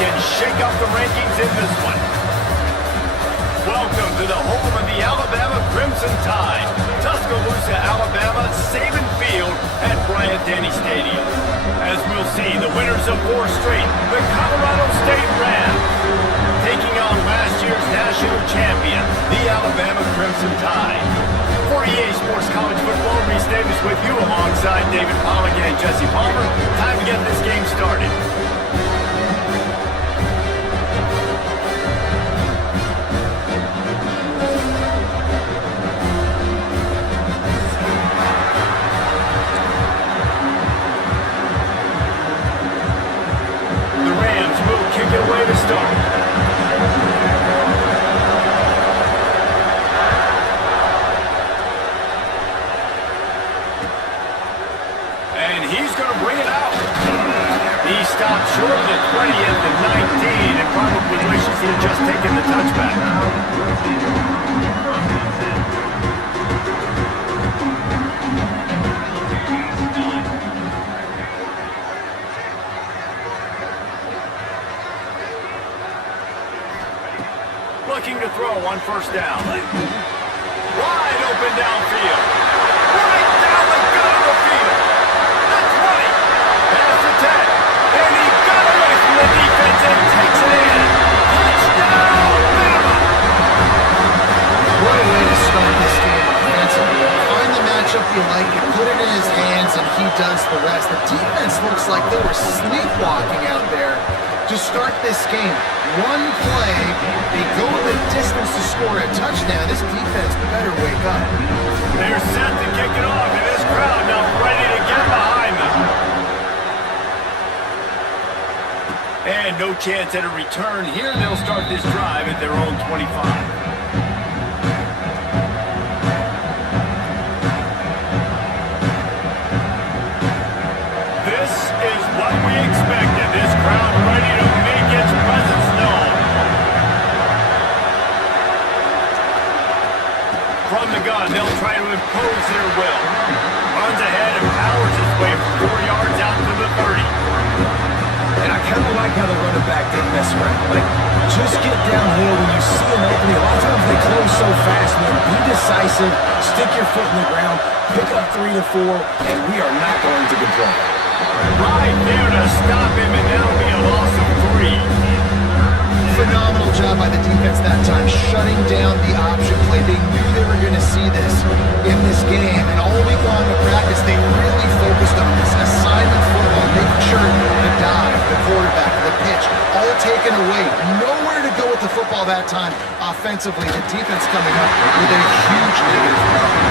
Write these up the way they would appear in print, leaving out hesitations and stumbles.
can shake up the rankings in this one. Welcome to the home of the Alabama Crimson Tide, Tuscaloosa, Alabama, Saban Field at Bryant-Denny Stadium. As we'll see, the winners of 4 straight, the Colorado State Rams, taking on last year's national champion, the Alabama Crimson Tide. For EA Sports College Football, Reese Davis with you alongside David Pollack and Jesse Palmer. Time to get this game started. Way to start. And he's going to bring it out. He stopped short of the 20 at the 19 and probably wishes he had just taken the touchback. Looking to throw on first down. Wide open downfield. Right down the gut of the field. That's right. Pass attack. And he got away from the defense and takes it in. Touchdown, Bama! What a way to start this game offensively. Find the matchup you like, you put it in his hands, and he does the rest. The defense looks like they were sleepwalking out there to start this game. One play, they go the distance to score a touchdown. This defense better wake up. They're set to kick it off, and this crowd now ready to get behind them. And no chance at a return here. They'll start this drive at their own 25. This is what we expected. This crowd ready to make its presence known. From the gun, they'll try to impose their will. Runs ahead and powers his way from 4 yards out to the 30. And I kind of like how the running back didn't mess around. Like, just get downhill when you see an opening. A lot of times they close so fast, man. Be decisive, stick your foot in the ground, pick up 3 to 4, and we are not going to complain. Right there to stop him, and that'll be a loss of 3. Phenomenal job by the defense that time, shutting down the option play. They knew they were going to see this in this game, and all week long in practice, they really focused on this assignment football, making sure the dive, the quarterback, the pitch, all taken away. Nowhere to go with the football that time offensively. The defense coming up with a huge negative problem.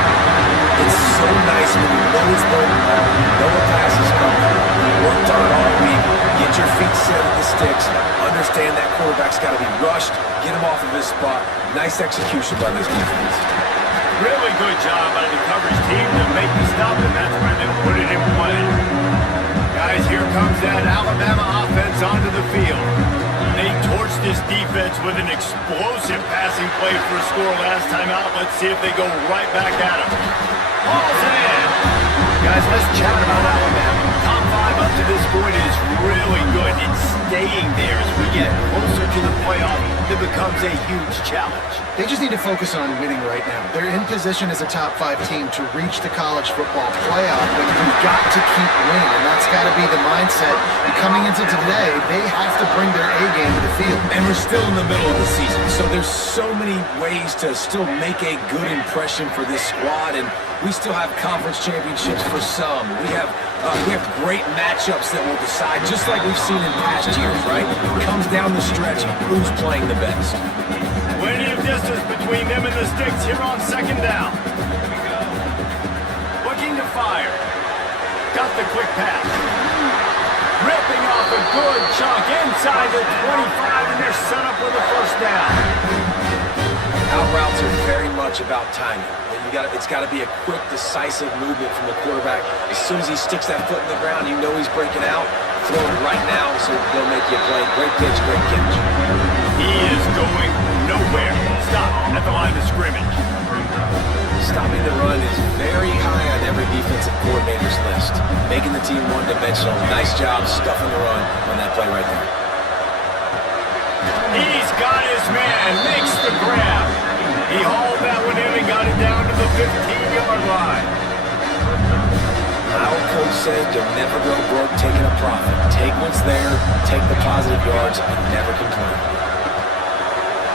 It's so nice when you know it's going on, you know a pass is coming, you worked on it all week, get your feet set at the sticks, understand that quarterback's got to be rushed, get him off of his spot. Nice execution by this defense. Really good job by the coverage team to make the stop, and that's where they put it in play. Guys, here comes that Alabama offense onto the field. They torched this defense with an explosive passing play for a score last time out. Let's see if they go right back at him. Ball's in. Guys, let's chat about Alabama. Top 5 up to this point is really good. It's staying there as we get closer to the playoff. It becomes a huge challenge. They just need to focus on winning right now. They're in position as a top 5 team to reach the college football playoff, but you've got to keep winning, and that's got to be the mindset. And coming into today, they have to bring their A game to the field. And we're still in the middle of the season, so there's so many ways to still make a good impression for this squad, and we still have conference championships for some. We have great matchups that will decide, just like we've seen in past years, right? It comes down the stretch, who's playing the best. Plenty of distance between them and the sticks here on second down. Looking to fire. Got the quick pass. Ripping off a good chunk inside the 25, and they're set up with a first down. Out routes are very much about timing. It's got to be a quick, decisive movement from the quarterback. As soon as he sticks that foot in the ground, you know he's breaking out. Throw it right now so they'll make you a play. Great pitch, great catch. He is going nowhere. Stop at the line of scrimmage. Stopping the run is very high on every defensive coordinator's list. Making the team one-dimensional. Nice job stuffing the run on that play right there. He's got his man, makes the grab. He hauled that one in and got it down to the 15-yard line. Our coach says you'll never go broke taking a profit. Take what's there, take the positive yards, and never complain.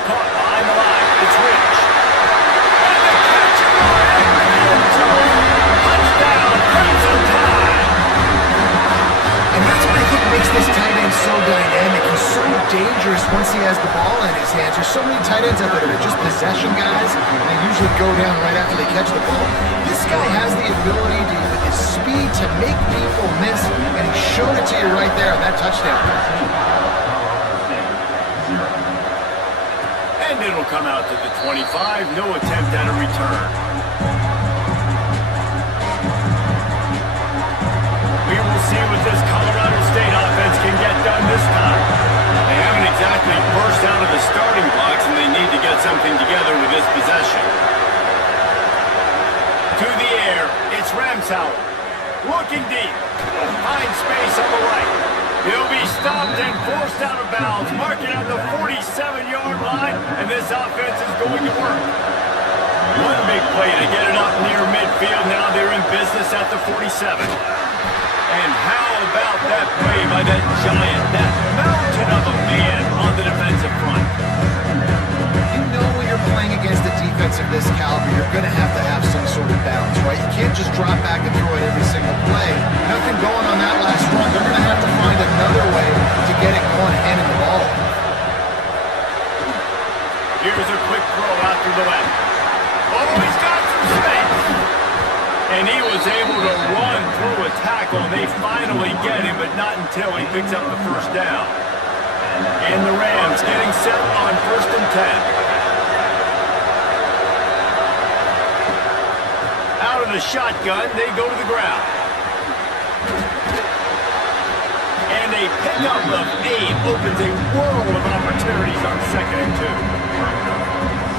Caught behind the line. It's Rich. And the catch in the end zone. Touchdown, Crimson Tide. And that's what I think makes this tight end so dynamic. He's so dangerous once he has the ball in his hands. There's so many tight ends out there that are just possession guys, and they usually go down right after they catch the ball. This guy has the ability to, with his speed, to make people miss, and he showed it to you right there on that touchdown. And it'll come out to the 25. No attempt at a return. We will see what this Colorado State offense can get done this time. They haven't exactly burst out of the starting blocks, and they need to get something together with this possession. To the air, it's Ramsauer. Looking deep. Finds space on the right. He'll be stopped and forced out of bounds, marking at the 47-yard line, and this offense is going to work. One big play to get it up near midfield. Now they're in business at the 47. And how about that play by that giant, that mountain of a man on the defensive front? You know when you're playing against a defense of this caliber, you're going to have some sort of balance, right? You can't just drop back and throw it every single play. Nothing going on that last run. They're going to have to find another way to get it going, handing the ball. Here's a quick throw out through the left. Oh, he's got some space. And he was able to run through a tackle. They finally get him, but not until he picks up the first down. And the Rams getting set on 1st and 10. Out of the shotgun, they go to the ground. And a pickup of 8 opens a world of opportunities on 2nd and 2.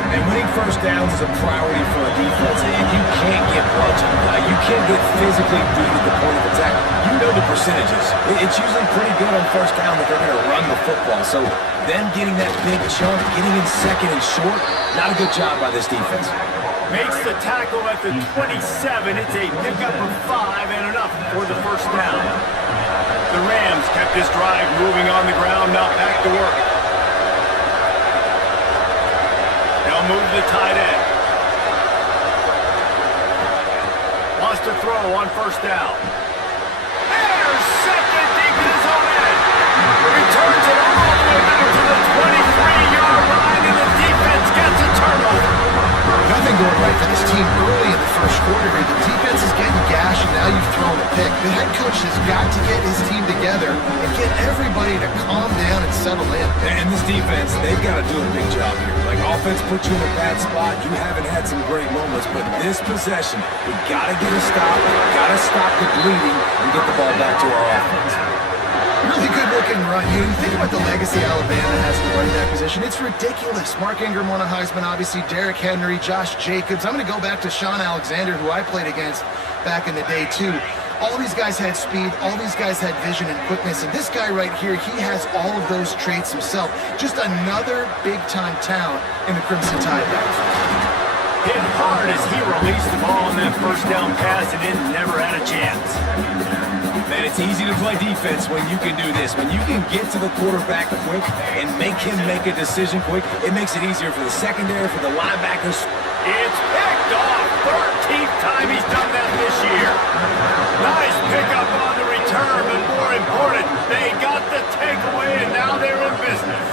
And winning first downs is a priority for a defense, and you can't get bludgeoned. You can't get physically beat at the point of attack. You know the percentages. It's usually pretty good on first down that they're going to run the football. So them getting that big chunk, getting in 2nd and short, not a good job by this defense. Makes the tackle at the 27. It's a pickup of 5 and enough for the first down. The Rams kept this drive moving on the ground, not back to work. They'll move the tight end. Wants to throw on first down. Intercepted deep in his own end. Returns it all the way back to the 23-yard line, and the defense gets a turnover. Nothing going right for this team early in the first quarter here. The defense is getting gashed, and now you've thrown a pick. The head coach has got to get his team together and get everybody to calm down and settle in. And this defense, they've got to do a big job here. Like, offense put you in a bad spot. You haven't had some great moments, but this possession, we got to get a stop, got to stop the bleeding, and get the ball back to our offense. Really good looking run. You think about the legacy Alabama has in the running back position. It's ridiculous. Mark Ingram won a Heisman, obviously. Derrick Henry, Josh Jacobs. I'm going to go back to Sean Alexander, who I played against back in the day, too. All these guys had speed. All these guys had vision and quickness. And this guy right here, he has all of those traits himself. Just another big-time talent in the Crimson Tide backfield. Hit hard as he released the ball on that first down pass, and it never had a chance. Man, it's easy to play defense when you can do this. When you can get to the quarterback quick and make him make a decision quick, it makes it easier for the secondary, for the linebackers. It's picked off. 13th time he's done that this year. Nice pickup on the return, but more important, they got the takeaway, and now they're in business.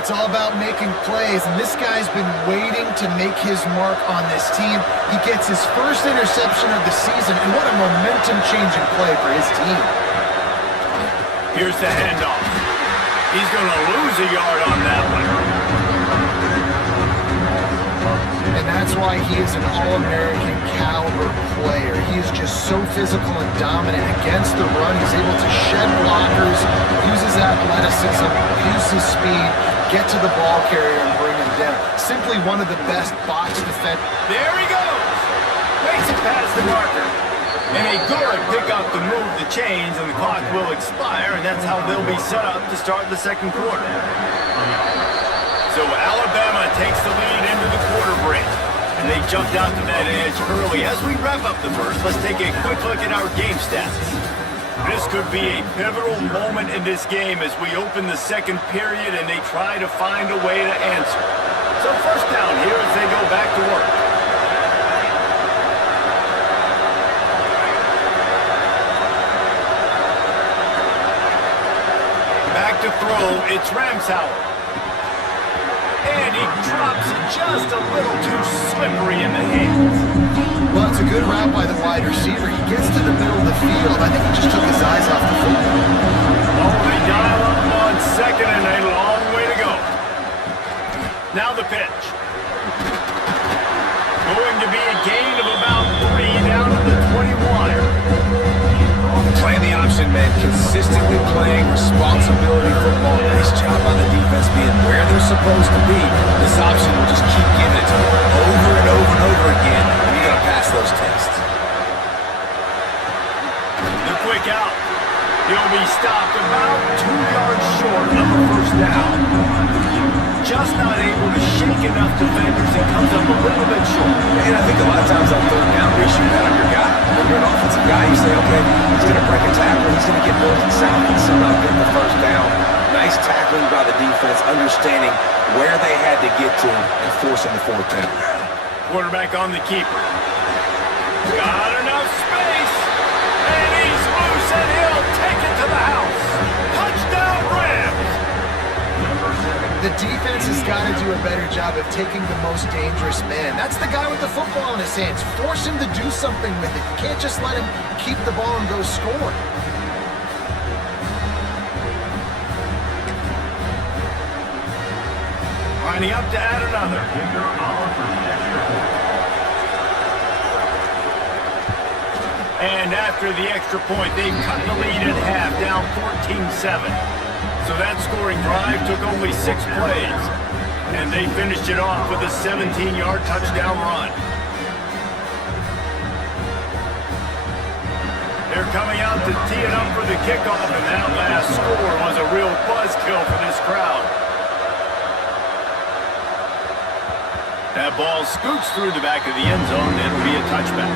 It's all about making plays, and this guy's been waiting to make his mark on this team. He gets his first interception of the season, and what a momentum-changing play for his team. Here's the handoff. He's going to lose a yard on that one. And that's why he is an All-American caliber player. He is just so physical and dominant against the run. He's able to shed blockers, uses athleticism, uses speed, get to the ball carrier and bring him down. Simply one of the best box defense. There he goes. Makes it past the marker. And a good pickup to move the chains, and the clock will expire, and that's how they'll be set up to start the second quarter. So Alabama takes the lead into the quarter break. And they jumped out to that edge early. As we wrap up the first, let's take a quick look at our game stats. This could be a pivotal moment in this game as we open the second period and they try to find a way to answer. So first down here as they go back to work. Back to throw, it's Ramsauer. And he drops it just a little too slippery in the hands. Well, it's a good route by the wide receiver. He gets to the middle of the field. I think he just took his eyes off the football. Oh, they dial up on second and a long way to go. Now the pitch. Going to be a gain of about 3 down to the 21. Playing the option, man. Consistently playing responsibility football. Nice job on the defense being where they're supposed to be. This option will just keep giving it to them over and over and over again. And you got to pass those tests. The quick out. He'll be stopped about 2 yards short of the first down. Just not able to shake enough defenders. He comes up a little bit short. And I think a lot of times on third down, you shoot that on your guy. When you're an offensive guy, you say, okay, he's going to break a tackle, he's going to get north and south and somehow get the first down. Nice tackling by the defense, understanding where they had to get to and forcing the fourth down. Quarterback on the keeper. Got enough space. And he's loose and he'll take it to the house. Touchdown Rams. The defense has got to do a better job of taking the most dangerous man. That's the guy with the football in his hands. Force him to do something with it. You can't just let him keep the ball and go score. Lining up to add another. And after the extra point, they've cut the lead at half, down 14-7. So that scoring drive took only 6 plays. And they finished it off with a 17-yard touchdown run. They're coming out to tee it up for the kickoff, and that last score was a real buzzkill for this crowd. That ball scoots through the back of the end zone, and it'll be a touchback.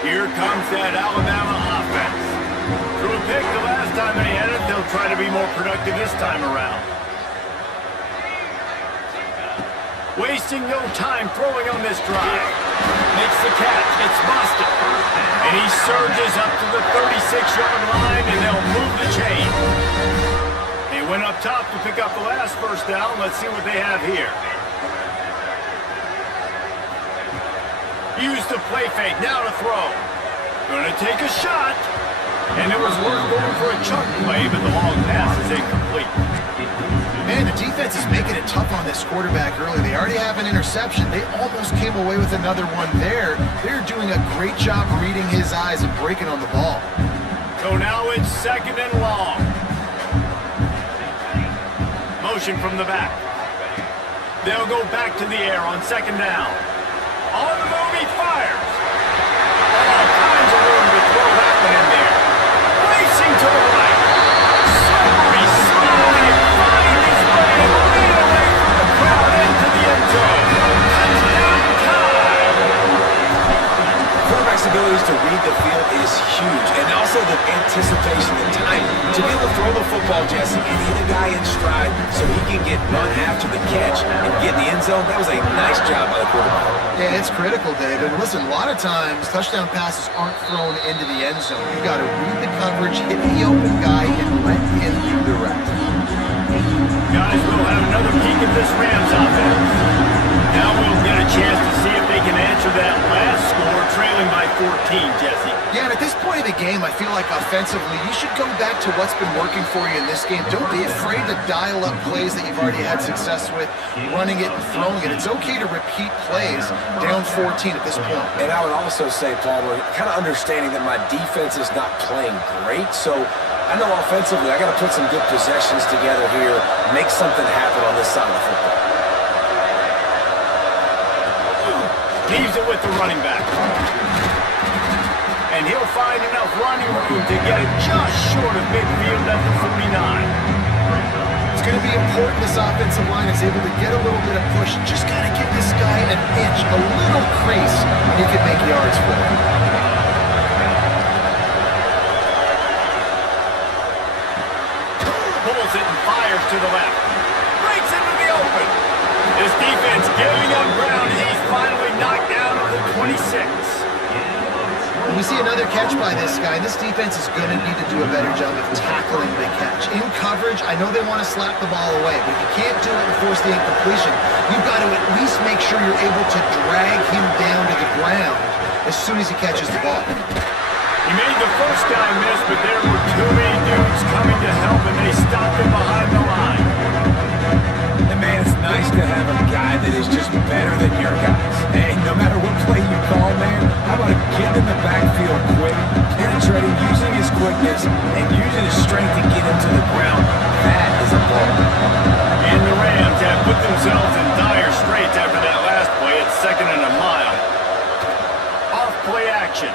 Here comes that Alabama offense. Threw a pick the last time they had it. They'll try to be more productive this time around. Wasting no time throwing on this drive. Makes the catch. It's Boston. And he surges up to the 36-yard line, and they'll move the chain. They went up top to pick up the last first down. Let's see what they have here. Use the play fake. Now to throw. Gonna take a shot. And it was worth going for a chunk play, but the long pass is incomplete. Man, the defense is making it tough on this quarterback early. They already have an interception. They almost came away with another one there. They're doing a great job reading his eyes and breaking on the ball. So now it's second and long. Motion from the back. They'll go back to the air on second down. On the move, he fires. All kinds of room to throw that one in there. Racing to the right. Slippery slide. Finding his way right away from the crowd into the end zone. Touchdown time. Quarterback's abilities to read the field is huge, and also the anticipation and timing. To be able to throw the football, Jesse, and hit a guy in stride so he can get run after the catch and get in the end zone, that was a nice job by the quarterback. Yeah, it's critical, David. Listen, a lot of times touchdown passes aren't thrown into the end zone. You got to read the coverage, hit the open guy, and let him do the rest. Guys, we'll have another peek at this Rams offense. Now we'll get a chance to see if they can answer that last score, trailing by 14, Jesse. Yeah, and at this point of the game, I feel like offensively, you should go back to what's been working for you in this game. Don't be afraid to dial up plays that you've already had success with, running it and throwing it. It's okay to repeat plays down 14 at this point. And I would also say, Palmer, kind of understanding that my defense is not playing great, so I know offensively I got to put some good possessions together here, make something happen on this side of the football. Leaves it with the running back. And he'll find enough running room to get it just short of midfield at the 49. going to be important this offensive line is able to get a little bit of push. Just got to give this guy an inch, a little crease, and you can make yards for him. Pulls it and fires to the left. Breaks into the open. This defense giving up ground. He's finally knocked down to the 26. We see another catch by this guy. This defense is going to need to do a better job of tackling the catch. In coverage, I know they want to slap the ball away, but if you can't do it and force the incompletion, you've got to at least make sure you're able to drag him down to the ground as soon as he catches the ball. He made the first guy miss, but there were too many dudes coming to help, and they stopped him behind the line. And man, it's nice to have a guy that is just better than your guys. Hey, no matter what play you call, man, how about getting in the backfield quick, penetrating, using his quickness, and using his strength to get him to the ground? That is a ball. And the Rams have put themselves in dire straits after that last play at 2nd and a mile. Off play action.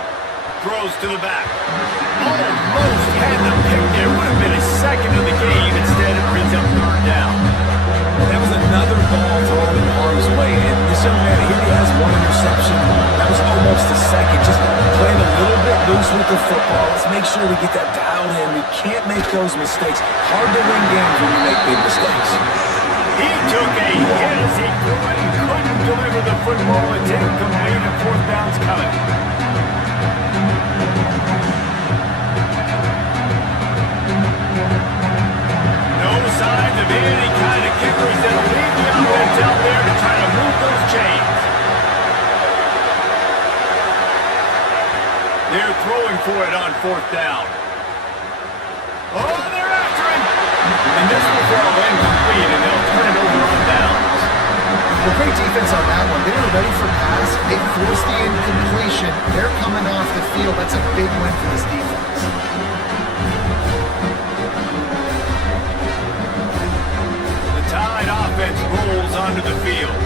Throws to the back. Almost had the pick there. Would have been his second of the game. Instead, it brings up 3rd down. That was another ball thrown in harm's way. And this young man here, he has 1 interception. That was almost a second. Just playing a little bit loose with the football. Let's make sure we get that dialed in. We can't make those mistakes. Hard to win games when you make big mistakes. He took a hit as he couldn't deliver the football. It's incomplete and 4th down's coming. No signs of any kind of kickers that'll lead the offense out there to try to move those chains. They're throwing for it on 4th down. Oh, they're after him! And this will fall incomplete, and they'll turn it over on downs. Well, great defense on that one. They were ready for pass. They forced the incompletion. They're coming off the field. That's a big win for this defense. The Tide offense rolls onto the field.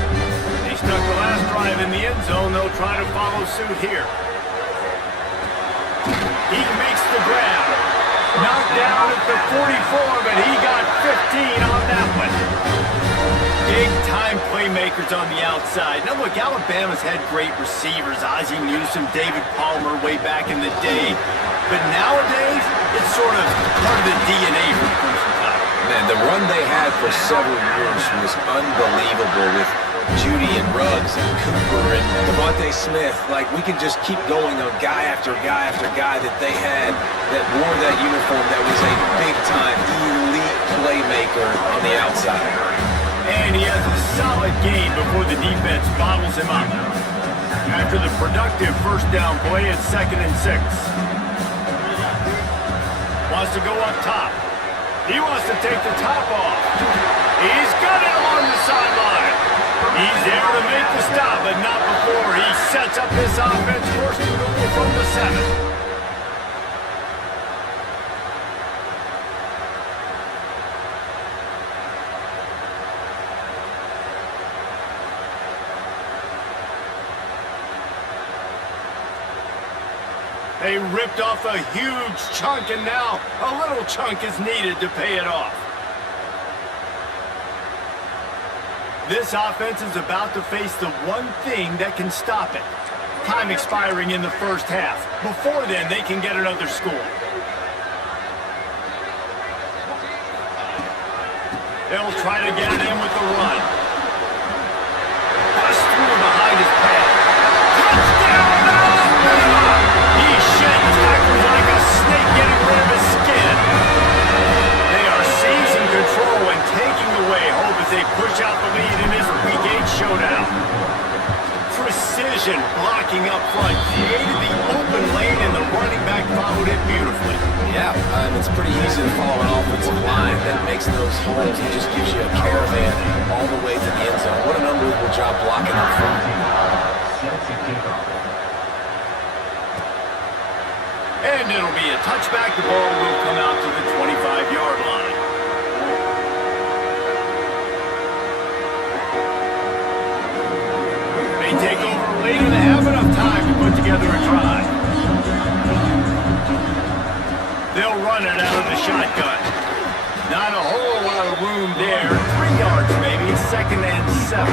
They stuck the last drive in the end zone. They'll try to follow suit here. He makes the grab. Knocked down at the 44, but he got 15 on that one. Big-time playmakers on the outside. Now, look, Alabama's had great receivers. Ozzie Newsome, David Palmer way back in the day. But nowadays, it's sort of part of the DNA for the Crimson Tide. Man, the run they had for several years was unbelievable with Judy and Ruggs and Cooper and Devontae Smith. Like, we can just keep going on guy after guy after guy that they had that wore that uniform that was a big-time, elite playmaker on the outside. And he has a solid game before the defense bottles him up. After the productive 1st down play, it's 2nd and 6. Wants to go up top. He wants to take the top off. He's got it on the sideline. He's there to make the stop, but not before he sets up this offense 1st and goal from the 7. They ripped off a huge chunk, and now a little chunk is needed to pay it off. This offense is about to face the one thing that can stop it. Time expiring in the 1st half. Before then, they can get another score. They'll try to get it in with the run. Push through behind his pad. Touchdown, Alabama! He shed tackles like a snake getting rid of his skin. They are seizing control and taking away hope as they push out the lead in this Week 8 showdown. Precision blocking up front created the open lane, and the running back followed it beautifully. Yeah, it's pretty easy to follow an offensive line that makes those holes and just gives you a caravan all the way to the end zone. What an unbelievable job blocking up front. And it'll be a touchback. The ball will come out to the 25-yard line. They take over late and have enough time to put together a drive. They'll run it out of the shotgun. Not a whole lot of room there. 3 yards maybe. 2nd and 7.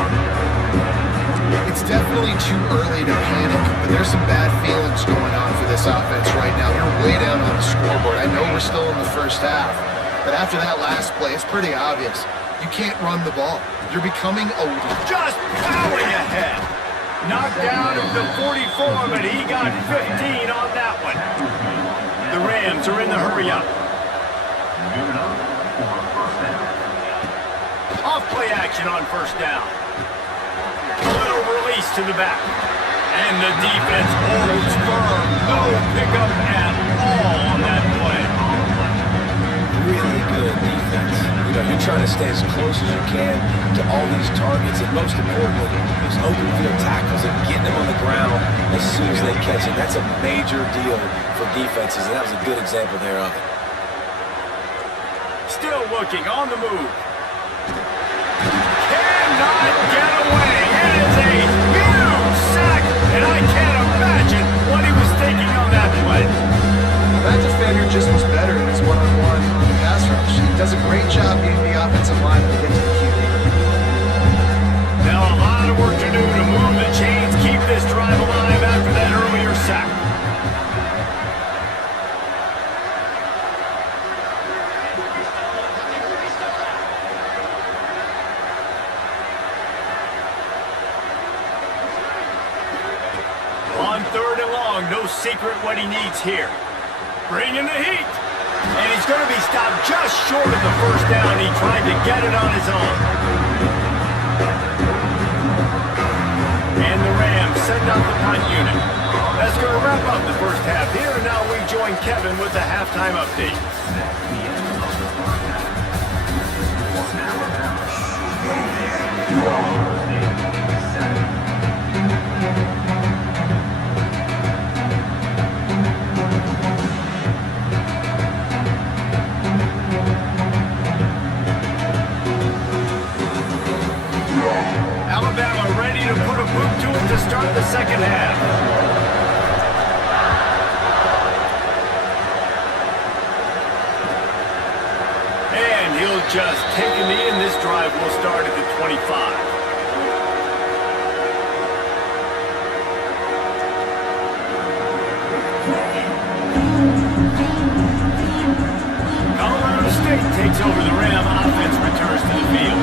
It's definitely too early to panic, but there's some bad feelings going on for this offense right now. You're way down on the scoreboard. I know we're still in the first half, but after that last play, it's pretty obvious. You can't run the ball. You're becoming a... Just powering ahead. Knocked down at the 44, but he got 15 on that one. The Rams are in the hurry-up. Off-play action on 1st down. A little release to the back. And the defense holds firm. No pickup at all on that play. Really good defense. You know, you're trying to stay as close as you can to all these targets, and most importantly, those open field tackles and getting them on the ground as soon as they catch it. That's a major deal for defenses, and that was a good example there of it. Still looking on the move. Cannot get away. It is a huge sack, and I can't imagine what he was thinking on that play. That defender just was better in his one-on-one on the pass rush. He does a great job getting the offensive line to get to the QB. Now a lot of work to do to move the chains, keep this drive alive after that earlier sack. On 3rd and long, no secret what he needs here. Bringing the heat. And he's going to be stopped just short of the 1st down. He tried to get it on his own. And the Rams send out the punt unit. That's going to wrap up the 1st half here. And now we join Kevin with the halftime update. Alabama ready to put a boot to it to start the 2nd half. And he'll just take a knee, and this drive will start at the 25. Colorado State takes over the Ram. Offense returns to the field.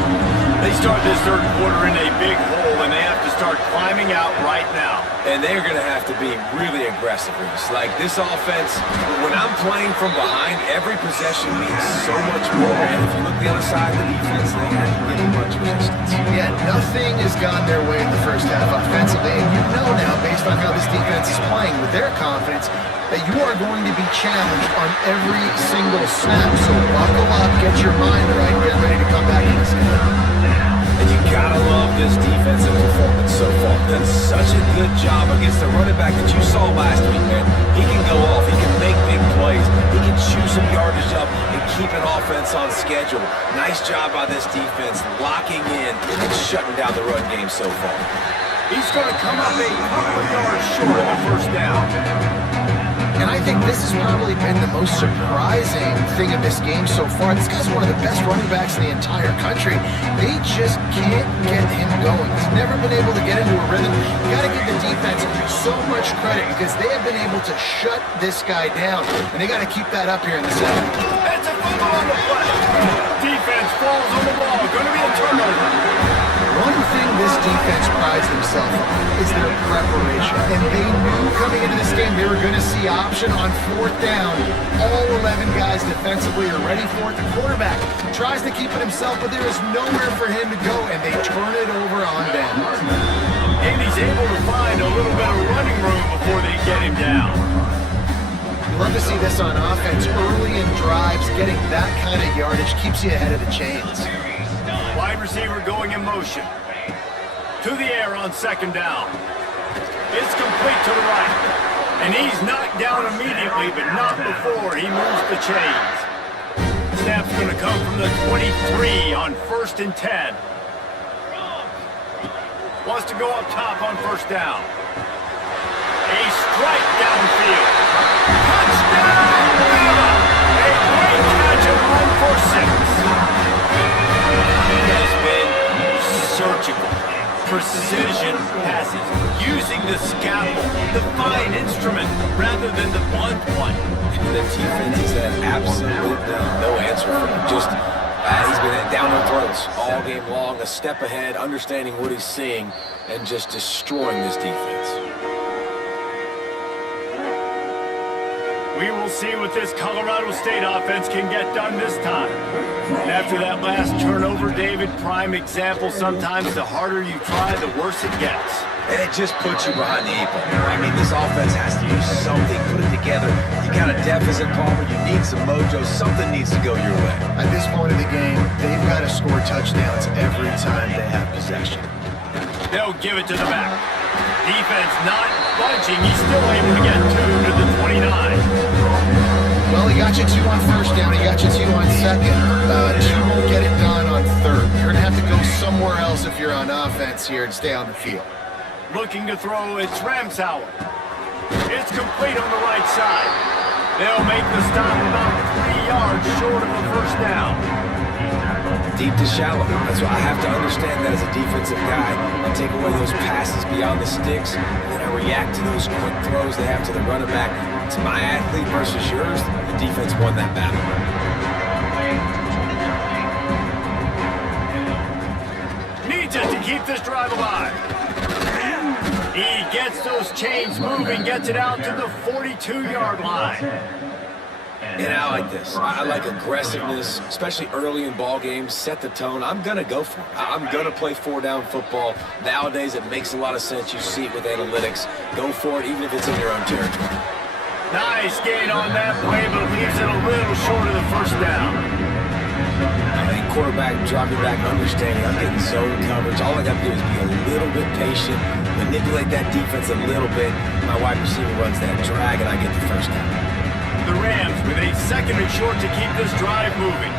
They start this 3rd quarter in a big hole, and they have to start climbing out right now. And they're going to have to be really aggressive. It's like this offense, when I'm playing from behind, every possession means so much more. And if you look the other side of the defense, they haven't given much resistance. Yeah, nothing has gone their way in the first half offensively, and you know now, based on how this defense is playing with their confidence, that you are going to be challenged on every single snap. So buckle up, get your mind right, get ready to come back in this game. And you gotta love this defensive performance so far. Done such a good job against the running back that you saw last week, man. He can go off, he can make big plays, he can chew some yardage up and keep an offense on schedule. Nice job by this defense, locking in and shutting down the run game so far. He's going to come up a couple of yards short of the 1st down. And I think this has probably been the most surprising thing of this game so far. This guy's one of the best running backs in the entire country. They just can't get him going. He's never been able to get into a rhythm. You got to give the defense so much credit because they have been able to shut this guy down. And they got to keep that up here in the 2nd. That's a fumble on the play. Defense falls on the ball. Going to be a turnover. One thing this defense prides themselves on is their preparation. And they knew coming into this game they were going to see option on 4th down. All 11 guys defensively are ready for it. The quarterback tries to keep it himself, but there is nowhere for him to go, and they turn it over on Ben. And he's able to find a little bit of running room before they get him down. You love to see this on offense. Early in drives, getting that kind of yardage keeps you ahead of the chains. Wide receiver going in motion. To the air on 2nd down. It's complete to the right. And he's knocked down immediately, but not before he moves the chains. Snap's going to come from the 23 on 1st and 10. Wants to go up top on 1st down. A strike downfield. Touchdown, Bama! A great catch and run for 6. precision passes, using the scalpel, the fine instrument, rather than the blunt one. The defense has had absolutely no answer for him. Just, he's been down their throats all game long, a step ahead, understanding what he's seeing, and just destroying this defense. We will see what this Colorado State offense can get done this time. And after that last turnover, David, prime example, sometimes the harder you try, the worse it gets. And it just puts you behind the eight ball. I mean, this offense has to do something, put it together. You got a deficit, Palmer, you need some mojo, something needs to go your way. At this point of the game, they've got to score touchdowns every time they have possession. They'll give it to the back. Defense not budging. He's still able to get 2 to the 29. Well, he got you 2 on first down. He got you 2 on second. 2 won't get it done on third. You're going to have to go somewhere else if you're on offense here and stay on the field. Looking to throw, it's Ramsauer. It's complete on the right side. They'll make the stop about 3 yards short of a first down. Deep to shallow. That's why I have to understand that as a defensive guy. I take away those passes beyond the sticks, and then I react to those quick throws they have to the running back. It's my athlete versus yours. The defense won that battle. Needs it to keep this drive alive. He gets those chains moving, gets it out to the 42-yard line. And I like this. I like aggressiveness, especially early in ball games. Set the tone. I'm going to go for it. I'm going to play 4-down football. Nowadays, it makes a lot of sense. You see it with analytics. Go for it, even if it's in your own territory. Nice gain on that play, but leaves it a little short of the first down. I think quarterback dropping back, understanding I'm getting zone coverage. All I got to do is be a little bit patient, manipulate that defense a little bit. My wide receiver runs that drag, and I get the first down. The Rams with a 2nd and short to keep this drive moving.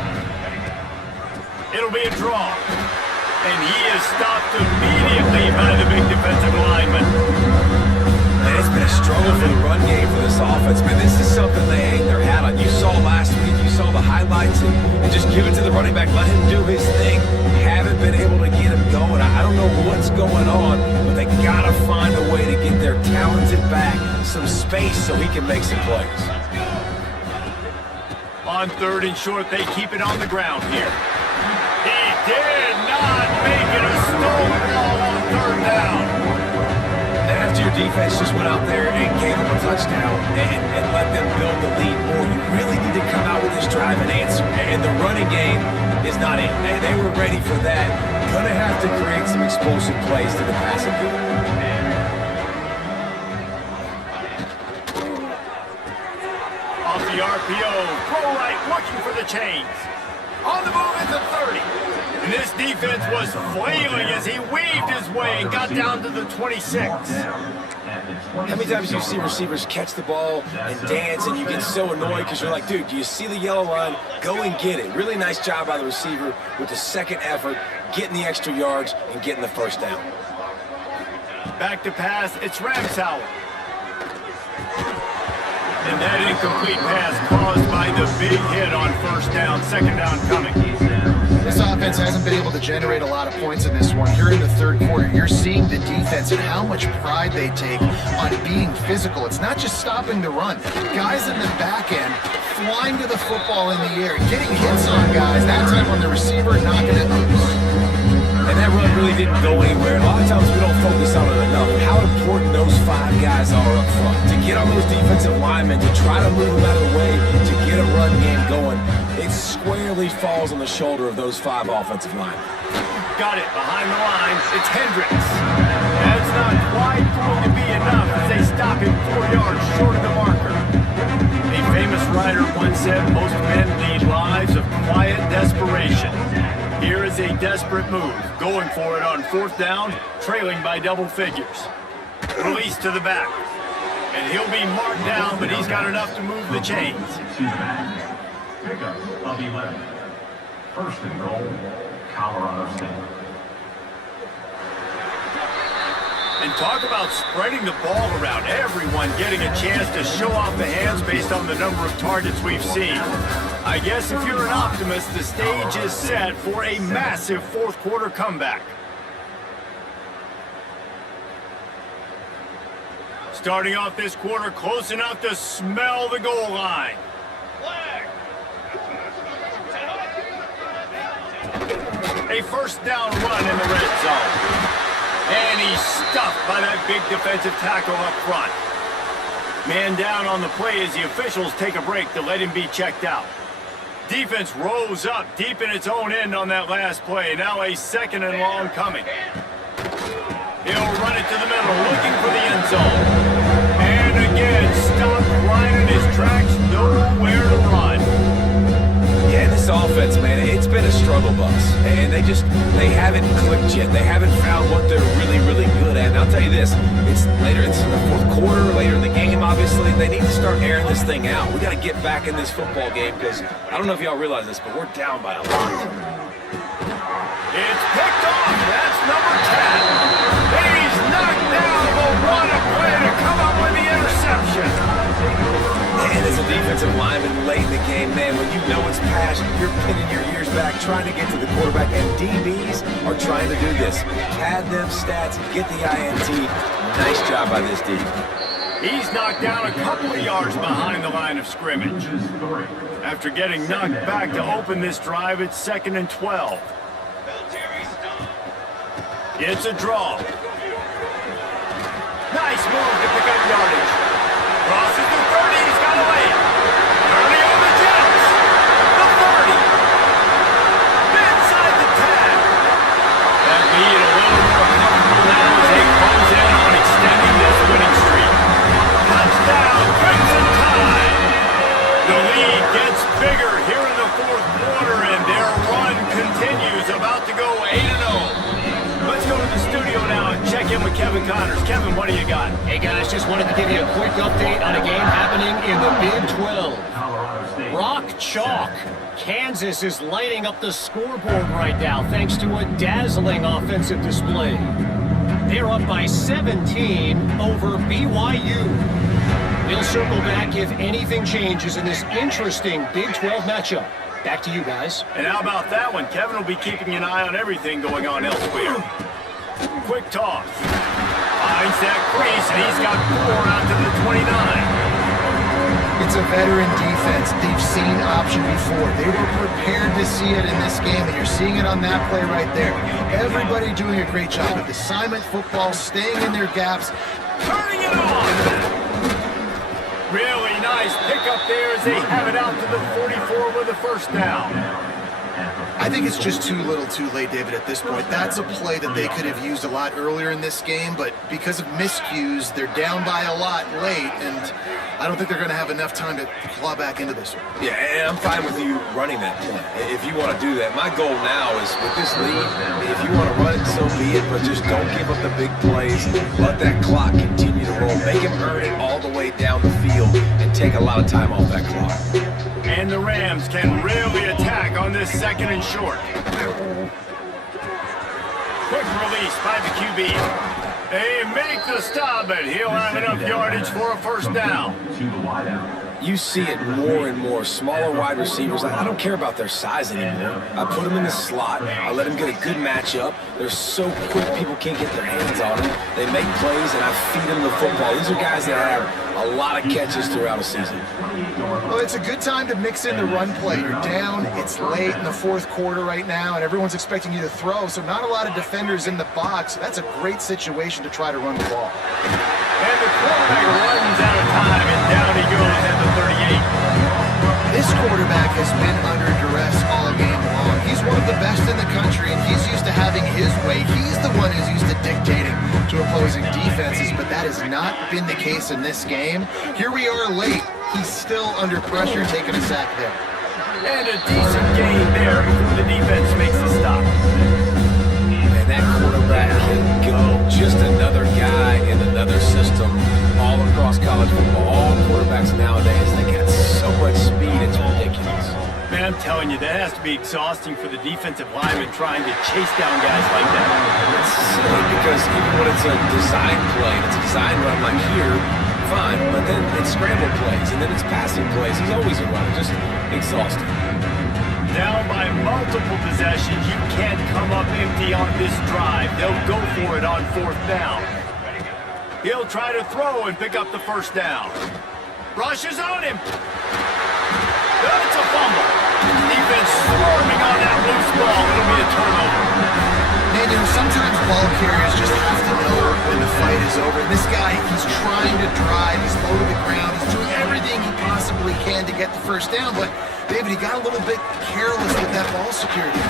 It'll be a draw. And he is stopped immediately by the big defensive lineman. Man, it's been a struggle for the run game for this offense. Man, this is something they hang their hat on. You saw last week, you saw the highlights, and just give it to the running back. Let him do his thing. Haven't been able to get him going. I don't know what's going on, but they got to find a way to get their talented back some space so he can make some plays. On 3rd and short, they keep it on the ground here. He did not make it a stolen ball on 3rd down. And after your defense just went out there and gave them a touchdown and let them build the lead more, you really need to come out with this drive and answer. And the running game is not it. They were ready for that. Gonna have to create some explosive plays to the passing game. Off the RPO, throw right, looking for the chains. On the move at the 30. And this defense was flailing as he weaved his way and got down to the 26. How many times do you see receivers catch the ball and dance and you get so annoyed because you're like, dude, do you see the yellow line? Go and get it. Really nice job by the receiver with the 2nd effort, getting the extra yards and getting the first down. Back to pass, it's Ramsauer. And that incomplete pass caused by the big hit on 1st down, 2nd down coming. This offense hasn't been able to generate a lot of points in this one. Here in the 3rd quarter, you're seeing the defense and how much pride they take on being physical. It's not just stopping the run. Guys in the back end flying to the football in the air, getting hits on guys. That time on the receiver, knocking it loose. And that run really didn't go anywhere. A lot of times we don't focus on it enough. How important those 5 guys are up front. To get on those defensive linemen, to try to move them out of the way, to get a run game going, it squarely falls on the shoulder of those 5 offensive linemen. Got it behind the lines. It's Hendricks. That's not quite going to be enough as they stop him 4 yards short of the marker. A famous writer once said most men lead lives of quiet desperation. Here is a desperate move, going for it on 4th down, trailing by double figures. Release to the back. And he'll be marked down, but he's got enough to move the chains. Pickup of 11. 1st and goal, Colorado State. And talk about spreading the ball around, everyone getting a chance to show off the hands based on the number of targets we've seen. I guess if you're an optimist, the stage is set for a massive 4th quarter comeback. Starting off this quarter close enough to smell the goal line. A first down run in the red zone. And he's stuffed by that big defensive tackle up front. Man down on the play as the officials take a break to let him be checked out. Defense rose up deep in its own end on that last play. Now a second and long coming. He'll run it to the middle, looking for the end zone. And again, stopped right in his tracks, nowhere to run. Yeah, this offense, man, it's been a struggle bus. And they haven't clicked yet. They haven't found what they're really, really good at. And I'll tell you this, it's in the fourth quarter, later in the game, obviously. They need to start airing this thing out. We got to get back in this football game because I don't know if y'all realize this, but we're down by a lot. It's picked off. That's number 10. He's knocked down, but what a play to come up with the interception. And as a defensive lineman late in the game, man, when you know it's passed, you're pinning your ears back, trying to get to the quarterback, and DBs are trying to do this. Pad them stats, get the INT. Nice job by this D. He's knocked down a couple of yards behind the line of scrimmage. After getting knocked back to open this drive, it's 2nd and 12. It's a draw. Nice move to pick up yardage. Crosses the 30, he's got away. 30 on the Jets. The 40. Inside the 10. That lead a little more comfortable now as they close in on extending this winning streak. Touchdown, Crimson Tide. The lead gets bigger here in the fourth quarter, and their run continues, about to go 8-0. Let's go to the studio now and check in with Kevin Connors. Kevin, what do you got? Hey guys, just wanted to give you a quick update on a game happening in the Big 12. Colorado State. Rock chalk. Kansas is lighting up the scoreboard right now thanks to a dazzling offensive display. They're up by 17 over BYU. We'll circle back if anything changes in this interesting Big 12 matchup. Back to you guys. And how about that one? Kevin will be keeping an eye on everything going on elsewhere. Quick toss. Finds that crease, and he's got 4 out to the 29. It's a veteran defense. They've seen option before. They were prepared to see it in this game, and you're seeing it on that play right there. Everybody doing a great job with assignment football, staying in their gaps. Turning it on! Really nice pickup there as they have it out to the 44 with a first down. I think it's just too little too late, David, at this point. That's a play that they could have used a lot earlier in this game, but because of miscues, they're down by a lot late, and I don't think they're going to have enough time to claw back into this one. Yeah, and I'm fine with you running that play if you want to do that. My goal now is with this lead, if you want to run it, so be it, but just don't give up the big plays. Let that clock continue to roll. Make him earn it all the way down the field and take a lot of time off that clock. And the Rams can really attack on this 2nd and short. Quick release by the QB. They make the stop, but he'll have enough yardage for a first down. To the wideout. You see it more and more. Smaller wide receivers, I don't care about their size anymore. I put them in the slot. I let them get a good matchup. They're so quick, people can't get their hands on them. They make plays, and I feed them the football. These are guys that have a lot of catches throughout a season. Well, it's a good time to mix in the run play. You're down, it's late in the fourth quarter right now, and everyone's expecting you to throw, so not a lot of defenders in the box. That's a great situation to try to run the ball. And the quarterback runs out of time, and down he goes at the 38. This quarterback has been under duress all game long. He's one of the best in the country, and he's used to having his way. He's the one who's used to dictating to opposing defenses, but that has not been the case in this game. Here we are late. He's still under pressure, taking a sack there. And a decent gain there before the defense makes the stop. And that quarterback can go. Just another guy in another system all across college football. All quarterbacks nowadays, they got so much speed, it's ridiculous. Man, I'm telling you, that has to be exhausting for the defensive lineman trying to chase down guys like that. It's silly because even when it's a design play, it's a design run like here, fine, but then it's scramble plays, and then it's passing plays. He's always a runner, just exhausting. Down by multiple possessions, you can't come up empty on this drive. They'll go for it on 4th down. He'll try to throw and pick up the first down. Rushes on him. It's a fumble. Defense swarming on that loose ball. It'll be a turnover. Man, sometimes ball carriers just have to know when the fight is over. And this guy, he's trying to drive. He's low to the ground. He's doing everything he possibly can to get the first down. But, David, he got a little bit careless with that ball security.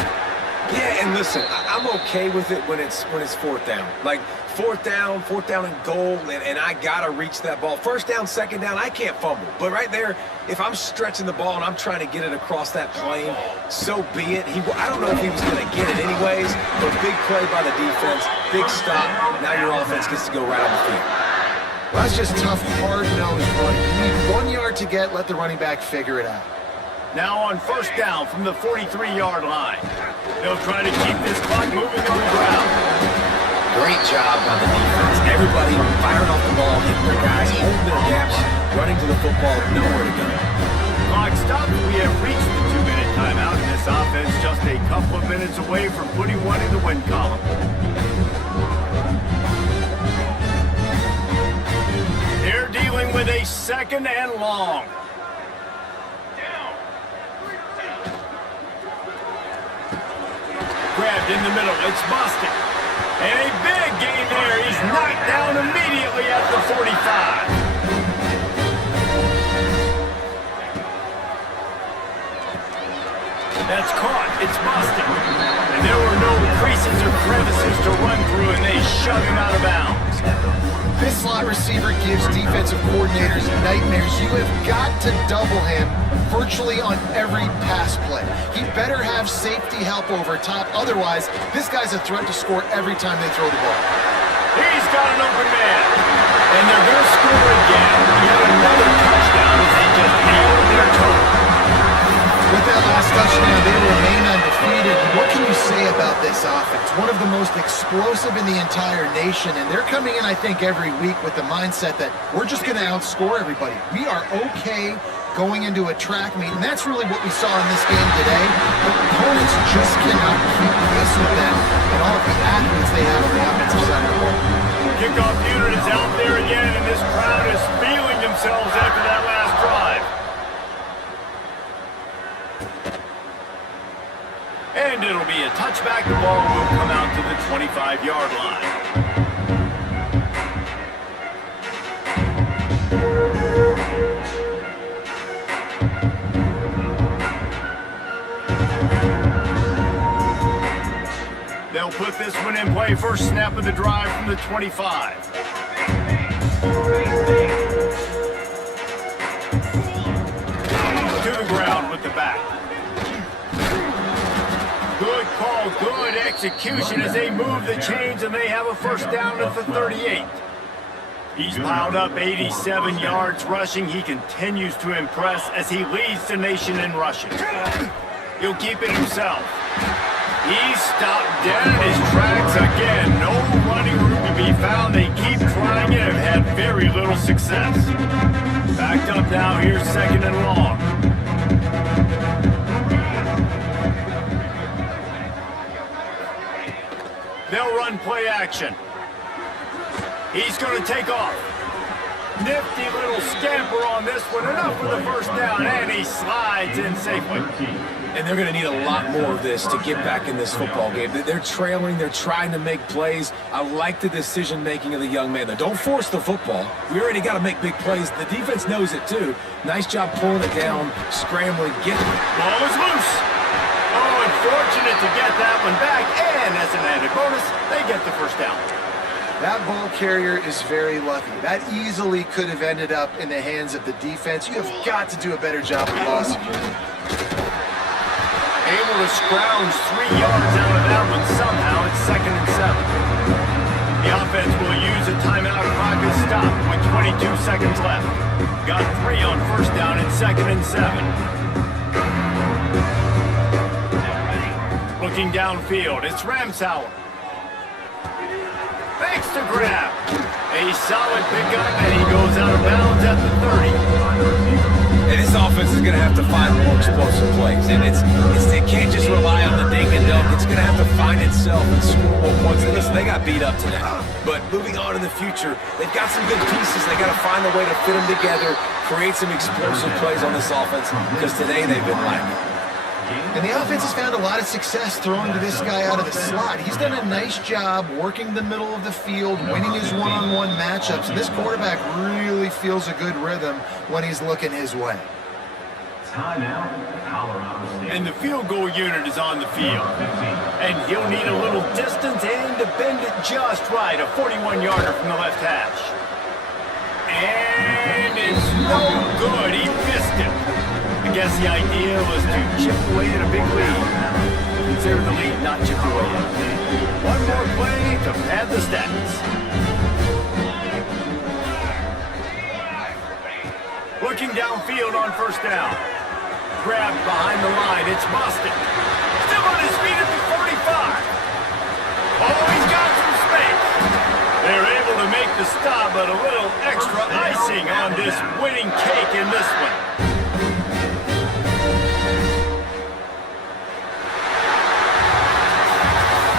Yeah, and listen, I'm okay with it when it's fourth down. Like, fourth down and goal, and I got to reach that ball. First down, second down, I can't fumble. But right there, if I'm stretching the ball and I'm trying to get it across that plane, so be it. I don't know if he was going to get it anyways, but big play by the defense, big stop. Now your offense gets to go right on the field. Well, that's just tough, hard-nosed running. You need 1 yard to get, let the running back figure it out. Now on first down from the 43-yard line. They'll try to keep this clock moving on the ground. Great job by the defense. Everybody firing off the ball, hitting their guys, holding their gaps, running to the football, nowhere to go. Clock stops. We have reached the 2-minute timeout, and this offense just a couple of minutes away from putting one in the win column. They're dealing with a second and long. Grabbed in the middle. It's Boston. And a big gain there. He's knocked down immediately at the 45. That's caught. It's Boston. And there were no creases or crevices to run through, and they shove him out of bounds. This slot receiver gives defensive coordinators nightmares. You have got to double him virtually on every pass play. He better have safety help over top. Otherwise, this guy's a threat to score every time they throw the ball. He's got an open man. And they're going to score again. Yet another touchdown as they just nailed their total. With that last touchdown, they remain undefeated. What can you say about this offense? One of the most explosive in the entire nation, and they're coming in, I think, every week with the mindset that we're just going to outscore everybody. We are okay going into a track meet, and that's really what we saw in this game today. But opponents just cannot keep pace with them and all of the athletes they have on the offensive side of the ball. Kickoff unit is out there again, and this crowd is feeling themselves after that last drive. And it'll be a touchback. The ball will come out to the 25-yard line. They'll put this one in play. First snap of the drive from the 25. To the ground with the back. Good call, good execution as they move the chains, and they have a first down at the 38. He's piled up 87 yards rushing. He continues to impress as he leads the nation in rushing. He'll keep it himself. He's stopped dead in his tracks again. No running room to be found. They keep trying it and have had very little success. Backed up now. Here's second and long. They'll run play action. He's going to take off. Nifty little scamper on this one. Enough for the first down, and he slides in safely. And they're going to need a lot more of this to get back in this football game. They're trailing. They're trying to make plays. I like the decision-making of the young man. Don't force the football. We already got to make big plays. The defense knows it, too. Nice job pulling it down, scrambling, getting it. Ball is loose. Oh, unfortunate to get that one back. And as an added bonus, they get the first down. That ball carrier is very lucky. That easily could have ended up in the hands of the defense. You have got to do a better job of ball security. Able to scrounge 3 yards out of that one somehow. It's second and 7. The offense will use a timeout. Clock is stopped with 22 seconds left. Got 3 on first down and second and 7. Looking downfield, it's Ramsauer. Thanks to grab. A solid pickup, and he goes out of bounds at the 30. And this This offense is going to have to find more explosive plays, and it can't just rely on the dink and dunk. It's going to have to find itself and score more points. And listen, they got beat up today, but moving on in the future, they've got some good pieces. They got to find a way to fit them together, create some explosive plays on this offense, because today they've been lacking. And the offense has found a lot of success throwing to this guy out of the slot. He's done a nice job working the middle of the field, winning his one-on-one matchups. And this quarterback really feels a good rhythm when he's looking his way. Timeout, Colorado State. And the field goal unit is on the field. And he'll need a little distance and to bend it just right. A 41-yarder from the left hash. And it's no good. He missed it. I guess the idea was to chip away at a big lead. Consider the lead not chipped away yet. One more play to pad the stats. Looking downfield on first down. Grabbed behind the line. It's Boston. Still on his feet at the 45. Oh, he's got some space. They're able to make the stop, but a little extra icing on this winning cake in this one.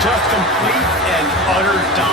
Just complete and utter dominance.